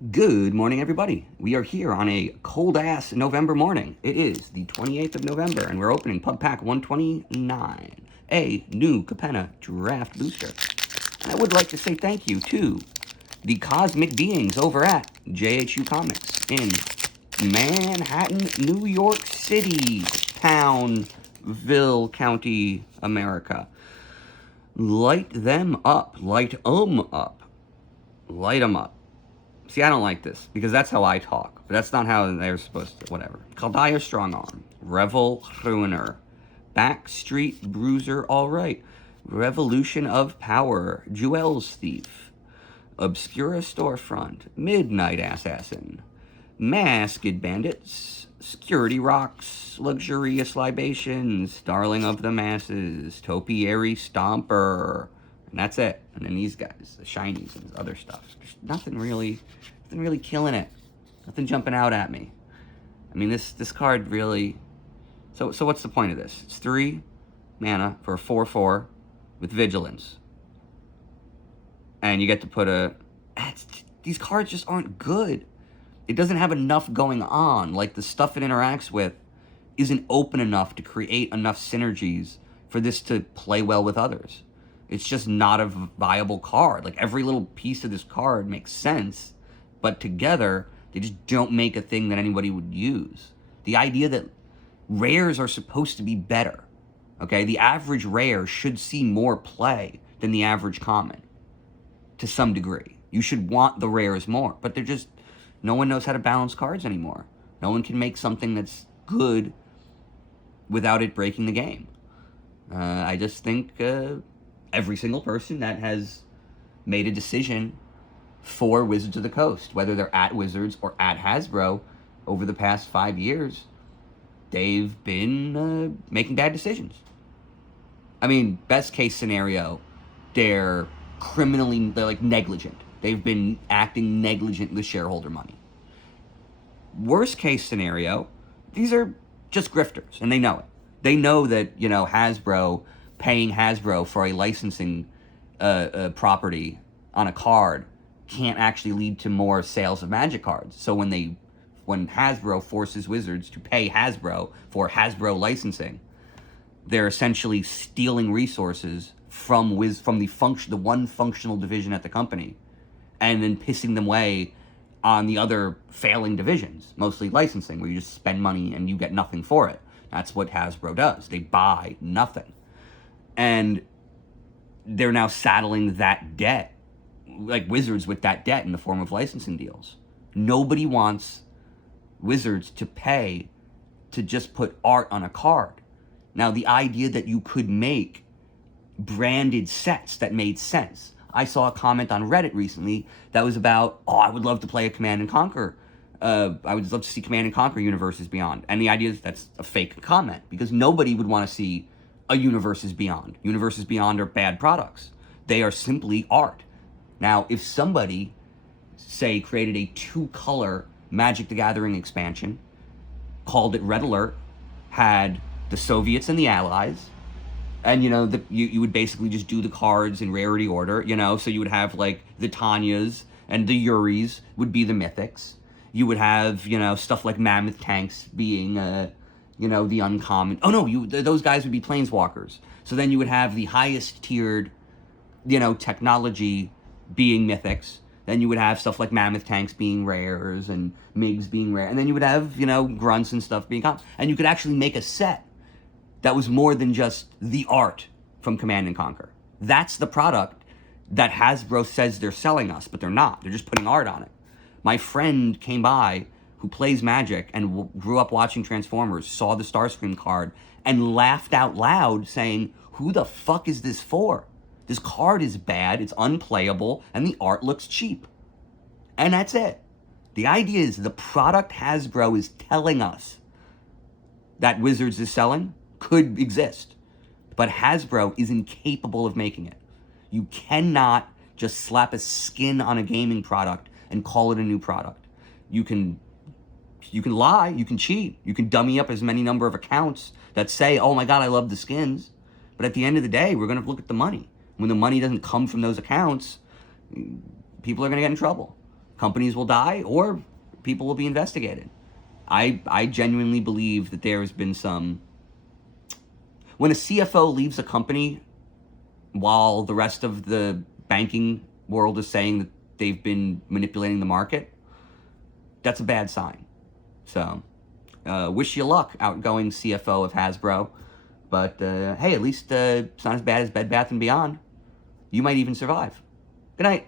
Good morning, everybody. We are here on a cold-ass November morning. It is the 28th of November, and we're opening PubPack129, a new Capenna draft booster. And I would like to say thank you to the cosmic beings over at JHU Comics in Manhattan, New York City, Townville County, America. Light them up. Light 'em up. Light 'em up. See, I don't like this, because that's how I talk. But that's not how they're supposed to. Whatever. Kaldaya Strongarm. Revel Ruiner. Backstreet Bruiser Alright. Revolution of Power. Jewels Thief. Obscura Storefront. Midnight Assassin. Masked Bandits. Security Rocks. Luxurious Libations. Darling of the Masses. Topiary Stomper. And that's it. And then these guys, the shinies and other stuff. There's nothing really killing it. Nothing jumping out at me. I mean, this card really... So what's the point of this? It's 3 mana for a 4/4 with Vigilance. And you get to put a... These cards just aren't good. It doesn't have enough going on. Like, the stuff it interacts with isn't open enough to create enough synergies for this to play well with others. It's just not a viable card. Like, every little piece of this card makes sense, but together, they just don't make a thing that anybody would use. The idea that rares are supposed to be better, okay? The average rare should see more play than the average common, to some degree. You should want the rares more, but they're just... No one knows how to balance cards anymore. No one can make something that's good without it breaking the game. I just think... every single person that has made a decision for Wizards of the Coast, whether they're at Wizards or at Hasbro, over the past 5 years, they've been making bad decisions. I mean, best case scenario, they're like negligent. They've been acting negligent with shareholder money. Worst case scenario, these are just grifters, and they know it. They know that, Hasbro... paying Hasbro for a licensing property on a card can't actually lead to more sales of Magic cards. So when Hasbro forces Wizards to pay Hasbro for Hasbro licensing, they're essentially stealing resources from the one functional division at the company, and then pissing them away on the other failing divisions, mostly licensing, where you just spend money and you get nothing for it. That's what Hasbro does. They buy nothing. And they're now saddling that debt, like Wizards, with that debt in the form of licensing deals. Nobody wants Wizards to pay to just put art on a card. Now, the idea that you could make branded sets that made sense. I saw a comment on Reddit recently that was about, I would love to play a Command & Conquer. I would love to see Command & Conquer Universes Beyond. And the idea is that's a fake comment, because nobody would want to see a Universes Beyond. Universes Beyond are bad products. They are simply art. Now, if somebody, say, created a 2-color Magic the Gathering expansion, called it Red Alert, had the Soviets and the Allies, and, you would basically just do the cards in rarity order, so you would have, like, the Tanyas and the Yuris would be the Mythics. You would have, stuff like Mammoth Tanks being, the uncommon... Oh, no, those guys would be Planeswalkers. So then you would have the highest tiered, technology being Mythics. Then you would have stuff like Mammoth Tanks being rares and MiGs being rare. And then you would have, Grunts and stuff being... And you could actually make a set that was more than just the art from Command & Conquer. That's the product that Hasbro says they're selling us, but they're not. They're just putting art on it. My friend came by, who plays Magic and grew up watching Transformers, saw the Starscream card, and laughed out loud saying, who the fuck is this for? This card is bad, it's unplayable, and the art looks cheap. And that's it. The idea is the product Hasbro is telling us that Wizards is selling could exist, but Hasbro is incapable of making it. You cannot just slap a skin on a gaming product and call it a new product. You can lie, you can cheat, you can dummy up as many number of accounts that say, oh my god, I love the skins. But at the end of the day, we're going to look at the money. When the money doesn't come from those accounts, people are going to get in trouble. companies will die or people will be investigated. I genuinely believe that there has been some... When a CFO leaves a company while the rest of the banking world is saying that they've been manipulating the market, that's a bad sign. So, wish you luck, outgoing CFO of Hasbro. But, hey, at least it's not as bad as Bed Bath & Beyond. You might even survive. Good night.